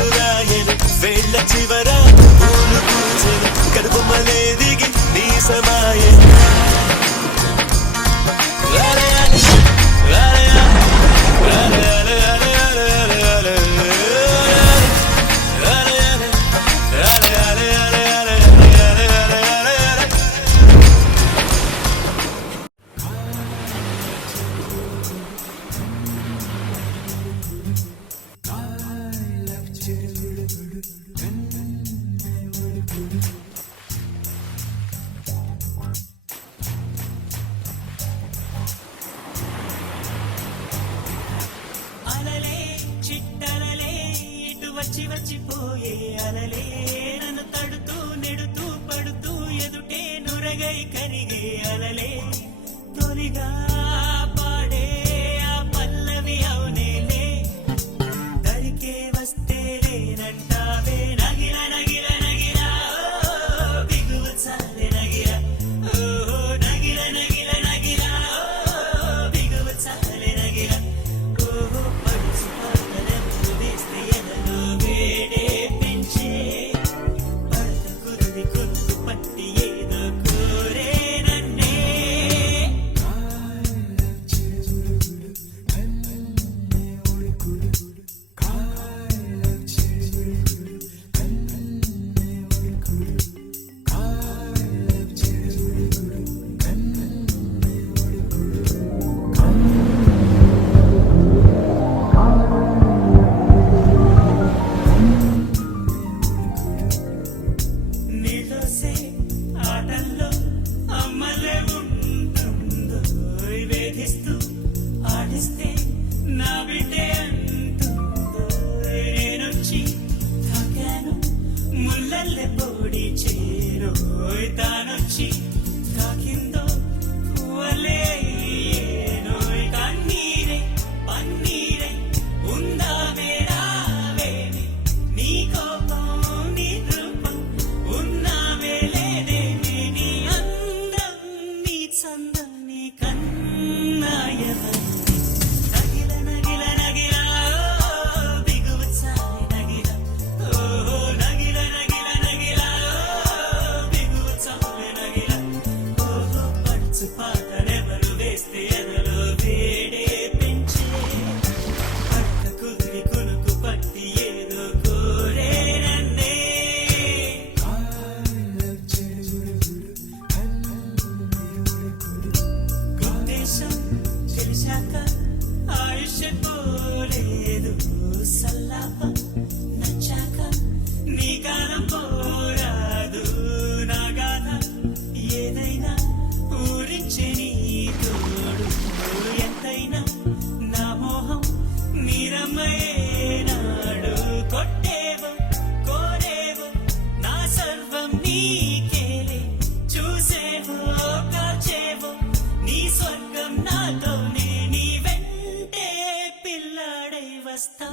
విషురాయను వేళ్ళ చివర పూలు పూజను కడుపుమలే దిగి నీ సమాయను వచ్చి వచ్చిపోయే అలలే నన్ను తడుతూ నెడుతూ పడుతూ ఎదుటే నురగై కరిగే అలలే తొలిగా పాడే ఆ పల్లవి అవునేలే దరికే వస్తే లేనంటావే నగిల నగిల నగిల బిగువ చాలే నగిల ఓ నగిల నగిల నగిల బిగువ చాలే నగిల ఓ పడుచు పాటలెప్పుడు వేస్తే ఎదలో వేడే పెంచే పడత కుదిరి కొద్దు పట్టి ఏదో కోరే నన్నే నీలోసే ఆటల్లో అమ్మలే ఉంటుందో వేధిస్తూ ఆడిస్తే నా బిడ్డే అంటుందో నేనొచ్చి తాకాను ముళ్ళల్లే పొడి చేరో తానొచ్చి తాకిందో పువ్వలే ఏనోయ్ కన్నీరే పన్నీరే ఉందా వేరావేమి నీ కోపం నీ రూపం ఉన్నావే లేదేమి నీ అందం నీ చందం నీ కన్నాయవని నగిల నగిల నగిల బిగువ చాలి నగిల ఓ నగిల నగిల నగిల బిగువ చాలి నగిల ఓ పడుచు పాటలెవరు వేస్తే ఎదలో వేడే పెంచే పట్ట కుదిరి కునుకు పట్టి ఏదో కోరే నన్నే ఉద్దేశం తెలిసాక ఆయుష్ పోలేదు సల్లాపం నచ్చాక నీ కాలం పోరాదు నా గాథ ఏదైనా ఊరించే నీ తోడు ఎంతైనా నా మోహం మీరమ్మయేనాడు కొట్టేవో కోరేవో నా సర్వం నీకేలే చూసేవో కాచేవో నీ స్వర్గం నాతోనే నీ వెంటే పిల్లాడై వస్తా